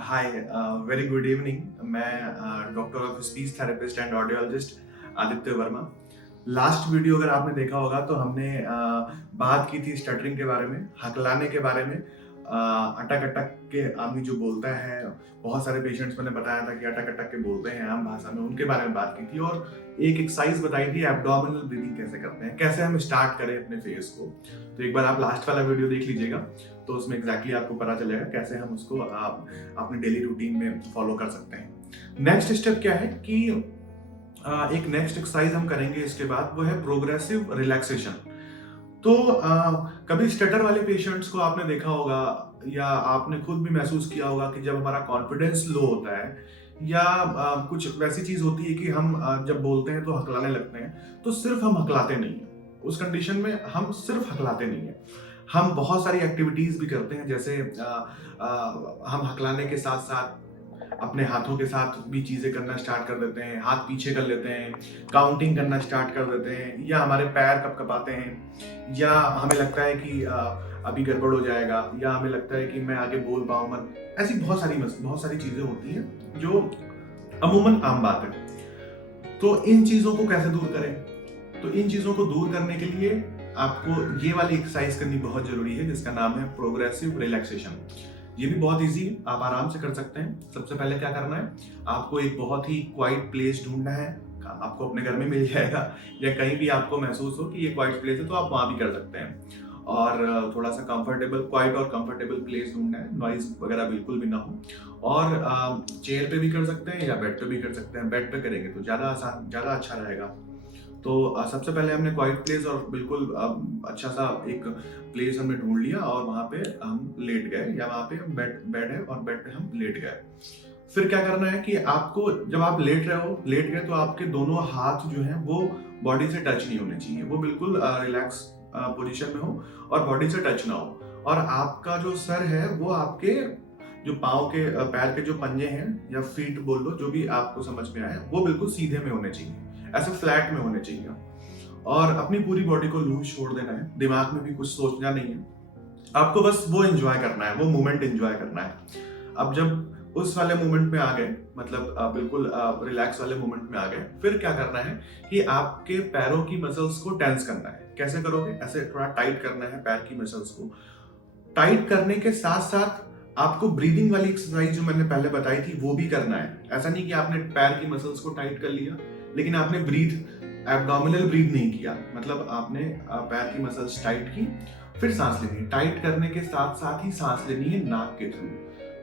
हाय, very good evening. मैं doctor of speech therapist and audiologist Aditya Verma. Last video अगर आपने देखा होगा तो हमने बात की थी स्टटरिंग के बारे में, हकलाने के बारे में। अटक अटक के आदमी जो बोलता है, बहुत सारे पेशेंट्स मैंने बताया था कि अटक अटक के बोलते हैं आम भाषा में, उनके बारे में बात की थी। और एक एक्सरसाइज बताई थी एब्डोमिनल ब्रीदिंग कैसे करते हैं, कैसे हम स्टार्ट करें अपने फेस को। तो एक बार आप लास्ट वाला वीडियो देख लीजिएगा, तो उसमें एग्जैक्टली आपको पता चलेगा कैसे हम उसको आप अपने डेली रूटीन में फॉलो कर सकते हैं। नेक्स्ट स्टेप क्या है कि एक नेक्स्ट एक्सरसाइज हम करेंगे इसके बाद, वो है प्रोग्रेसिव रिलैक्सेशन। तो कभी स्टटर वाले पेशेंट्स को आपने देखा होगा या आपने खुद भी महसूस किया होगा कि जब हमारा कॉन्फिडेंस लो होता है या कुछ वैसी चीज होती है कि हम जब बोलते हैं तो हकलाने लगते हैं, तो सिर्फ हम हकलाते नहीं हैं। उस कंडीशन में हम सिर्फ हकलाते नहीं हैं, हम बहुत सारी एक्टिविटीज भी करते हैं। जैसे हम हकलाने के साथ साथ अपने हाथों के साथ भी चीजें करना स्टार्ट कर देते हैं, हाथ पीछे कर लेते हैं, काउंटिंग करना स्टार्ट कर देते हैं, या हमारे पैर कपकपाते हैं, या हमें लगता है कि अभी गड़बड़ हो जाएगा, या हमें लगता है कि मैं आगे बोल पाऊंगा। ऐसी बहुत सारी चीजें होती हैं जो अमूमन आम बात है। तो इन चीजों को कैसे दूर करें? तो इन चीजों को दूर करने के लिए आपको ये वाली एक्सरसाइज करनी बहुत जरूरी है, जिसका नाम है प्रोग्रेसिव रिलैक्सेशन। ये भी बहुत इजी है, आप आराम से कर सकते हैं। सबसे पहले क्या करना है, आपको एक बहुत ही क्वाइट प्लेस ढूंढना है। आपको अपने घर में मिल जाएगा, या कहीं भी आपको महसूस हो कि ये क्वाइट प्लेस है तो आप वहां भी कर सकते हैं। और थोड़ा सा कंफर्टेबल, क्वाइट और कंफर्टेबल प्लेस ढूंढना है, नॉइज वगैरह बिल्कुल भी ना हो। और चेयर पे भी कर सकते हैं या बेड पे भी कर सकते हैं। बेड पे करेंगे तो ज़्यादा आसान, ज़्यादा अच्छा रहेगा। तो सबसे पहले हमने क्वाइट प्लेस और बिल्कुल अच्छा सा एक प्लेस हमने ढूंढ लिया, और वहां पे हम लेट गए, या वहां पे बेड है और बेड पे हम लेट गए। फिर क्या करना है कि आपको, जब आप लेट गए, तो आपके दोनों हाथ जो हैं वो बॉडी से टच नहीं होने चाहिए। वो बिल्कुल रिलैक्स पोजीशन में हो और बॉडी से टच ना हो। और आपका जो सर है वो आपके जो पाँव के पैर के जो पंजे हैं, या फीट बोल लो, जो भी आपको समझ में आए, वो बिल्कुल सीधे में होने चाहिए, ऐसे फ्लैट में होने चाहिए। और अपनी पूरी बॉडी को लूज छोड़ देना है, दिमाग में भी कुछ सोचना नहीं है। आपको बस वो एंजॉय करना है, वो मोमेंट एंजॉय करना है। अब जब उस वाले मोमेंट में आ गए, मतलब बिल्कुल रिलैक्स वाले मोमेंट में आ गए, फिर क्या करना है कि आपके पैरों की मसल्स को टेंस करना है। कैसे करोगे? ऐसे थोड़ा टाइट करना है पैर की मसल्स को। टाइट करने के साथ साथ आपको ब्रीदिंग वाली एक्सरसाइज जो मैंने पहले बताई थी वो भी करना है। ऐसा नहीं कि आपने पैर की मसल्स को टाइट कर लिया लेकिन आपने एब्डोमिनल ब्रीथ नहीं किया। मतलब आपने पैर की मसल्स टाइट की, फिर सांस लेनी है। टाइट करने के साथ साथ ही सांस लेनी है नाक के थ्रू।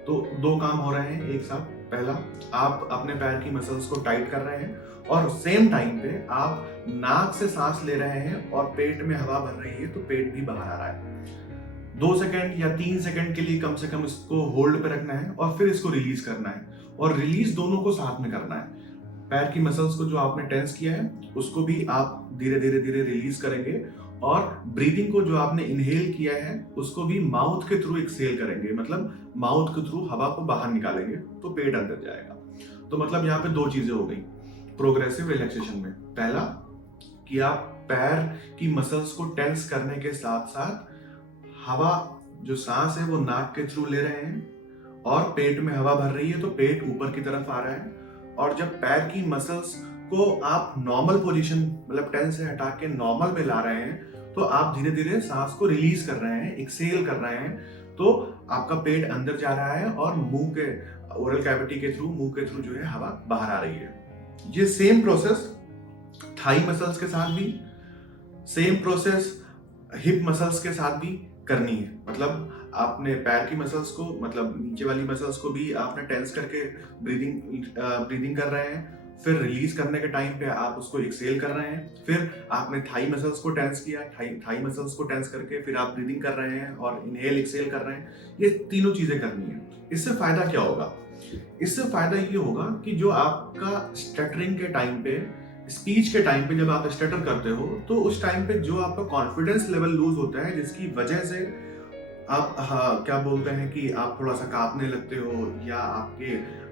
तो दो काम हो रहे हैं एक साथ। पहला, आप अपने पैर की मसल्स को टाइट कर रहे हैं, और सेम टाइम पे आप नाक से सांस ले रहे हैं और पेट में हवा भर रही है, तो पेट भी बाहर आ रहा है। 2 सेकंड या 3 सेकंड के लिए कम से कम इसको होल्ड पे रखना है, और फिर इसको रिलीज करना है। और रिलीज दोनों को साथ में करना है। पैर की मसल्स को जो आपने टेंस किया है उसको भी आप धीरे धीरे धीरे रिलीज करेंगे, और ब्रीदिंग को जो आपने इनहेल किया है उसको भी माउथ के थ्रू एक्सहेल करेंगे। मतलब माउथ के थ्रू हवा को बाहर निकालेंगे तो पेट अंदर जाएगा। तो मतलब यहाँ पे दो चीजें हो गई प्रोग्रेसिव रिलैक्सेशन में। पहला कि आप पैर की मसल्स को टेंस करने के साथ साथ हवा, जो सांस है वो नाक के थ्रू ले रहे हैं, और पेट में हवा भर रही है तो पेट ऊपर की तरफ आ रहा है। और जब पैर की मसल्स को आप नॉर्मल पोजीशन, मतलब टेंस से हटा के नॉर्मल में ला रहे हैं, तो आप धीरे धीरे सांस को रिलीज कर रहे हैं, एक्सेल कर रहे हैं। तो आपका पेट अंदर जा रहा है और मुंह के ओरल कैविटी के थ्रू, मुंह के थ्रू जो है हवा बाहर आ रही है। ये सेम प्रोसेस थाई मसल्स के साथ भी, सेम प्रोसेस हिप मसल्स के साथ भी करनी है। मतलब आपने पैर की मसल्स को, मतलब नीचे वाली मसल्स को भी आपने टेंस करके ब्रीदिंग कर रहे हैं। फिर रिलीज करने के टाइम पे आप उसको एक्सेल कर रहे हैं। फिर आपने थाई मसल्स को टेंस किया, थाई मसल्स को टेंस करके फिर आप ब्रीदिंग कर रहे हैं और इनहेल एक्सेल कर रहे हैं। ये तीनों चीजें करनी है। इससे फायदा क्या होगा? इससे फायदा ये होगा कि जो आपका स्टटरिंग के टाइम पे, स्पीच के टाइम पे जब आप स्टटर करते हो, तो उस टाइम पे जो आपका कॉन्फिडेंस लेवल लूज होता है, जिसकी वजह से आप, हाँ, क्या बोलते हैं कि आप थोड़ा सा कांपने लगते हो, या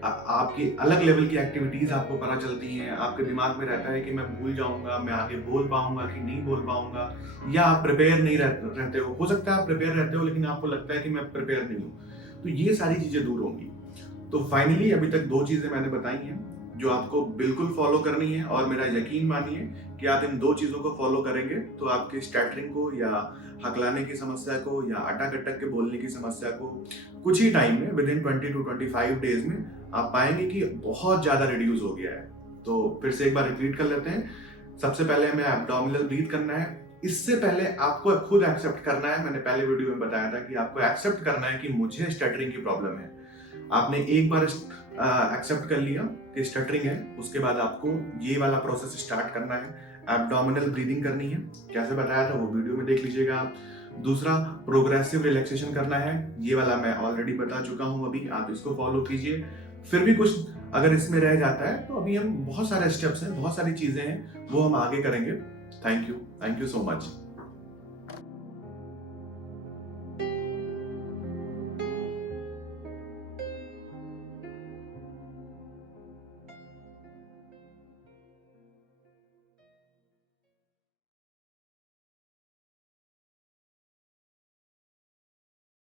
आपकी अलग लेवल की एक्टिविटीज आपको पता चलती हैं। आपके दिमाग में रहता है कि मैं भूल जाऊंगा, मैं आगे बोल पाऊंगा कि नहीं बोल पाऊंगा, या आप प्रिपेयर नहीं रहते हो सकता है आप प्रिपेयर रहते हो लेकिन आपको लगता है कि मैं प्रिपेयर नहीं हूँ। तो ये सारी चीजें दूर होंगी। तो फाइनली अभी तक 2 चीजें मैंने बताई हैं जो आपको बिल्कुल फॉलो करनी है, और मेरा यकीन मानिए कि आप इन 2 चीजों को फॉलो करेंगे तो आपकी स्टटरिंग को या हकलाने की समस्या को या अटक-अटक के बोलने की समस्या को कुछ ही टाइम में विद इन 20 टू 25 डेज में आप पाएंगे कि बहुत ज़्यादा रिड्यूस हो गया है। तो फिर से एक बार रिपीट कर लेते हैं। सबसे पहले हमें एब्डोमिनल ब्रीथ करना है। इससे पहले आपको खुद एक्सेप्ट करना है, मैंने पहले वीडियो में बताया था कि आपको एक्सेप्ट करना है कि मुझे स्टटरिंग की प्रॉब्लम है। आपने एक बार एक्सेप्ट कर लिया कि स्टटरिंग है, उसके बाद आपको ये वाला प्रोसेस स्टार्ट करना है, एब्डोमिनल ब्रीदिंग करनी है। कैसे बताया था वो वीडियो में देख लीजिएगा आप। दूसरा, प्रोग्रेसिव रिलैक्सेशन करना है, ये वाला मैं ऑलरेडी बता चुका हूँ, अभी आप इसको फॉलो कीजिए। फिर भी कुछ अगर इसमें रह जाता है तो अभी हम बहुत सारे स्टेप्स हैं, बहुत सारी चीजें हैं, वो हम आगे करेंगे। Thank you so much.